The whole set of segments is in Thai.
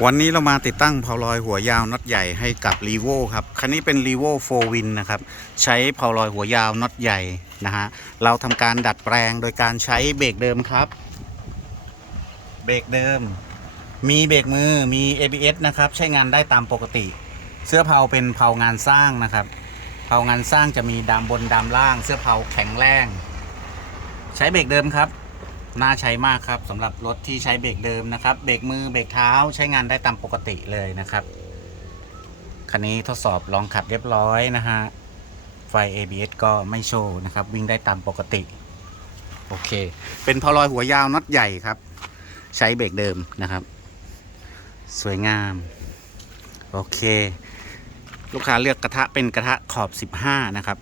วันนี้เรามาติดตั้งเพาลอยหัวยาวน็อตใหญ่ให้กับ r ีโวครับ คันนี้เป็น r ีโว4 Win นะครับ ใช้เพาลอยหัวยาวน็อตใหญ่นะฮะ เราทำการดัดแปลงโดยการใช้เบรกเดิมครับ เบรกเดิม มีเบรกมือ มี ABS นะครับ ใช้งานได้ตามปกติ เสื้อเพาเป็นเพางานสร้างนะครับเพางานสร้างจะมีดามบนดามล่าง เสื้อเพาแข็งแรง ใช้เบรกเดิมครับ น่าใช้มากครับสำหรับรถที่ใช้เบรกเดิมนะครับ เบรกมือเบรกเท้าใช้งานได้ตามปกติเลยนะครับคันนี้ทดสอบลองขับเรียบร้อยนะฮะไฟ ABS ก็ไม่โชว์นะครับ วิ่งได้ตามปกติ โอเค เป็นพอลอยหัวยาวน็อตใหญ่ครับ ใช้เบรกเดิมนะครับ สวยงาม โอเค ลูกค้าเลือกกระทะเป็นกระทะขอบ 15 นะครับ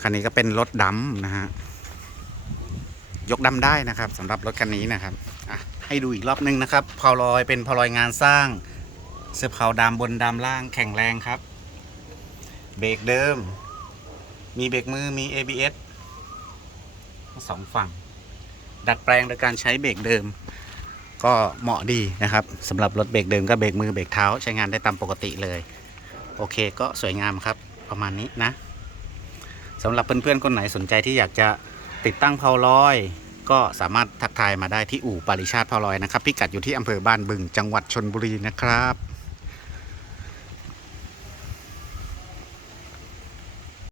คันนี้ก็เป็นรถดำนะฮะ ยกดำได้นะครับสำหรับรถคันนี้นะครับให้ดูอีกรอบนึงนะครับพาวลอยเป็นพาวลอยงานสร้าง เสื้อเผาดำบนดำล่างแข็งแรงครับ เบรกเดิม มีเบรกมือมี ABS สองฝั่ง ดัดแปลงโดยการใช้เบรกเดิม ก็เหมาะดีนะครับสำหรับรถเบรกเดิมก็เบรกมือเบรกเท้าใช้งานได้ตามปกติเลย โอเคก็สวยงามครับประมาณนี้นะสำหรับเพื่อนๆคนไหนสนใจที่อยากจะ ติดตั้งเพาลอย ก็สามารถทักทายมาได้ที่อู่ปริชาติเพาลอยนะครับ พิกัดอยู่ที่อำเภอบ้านบึงจังหวัดชนบุรีนะครับ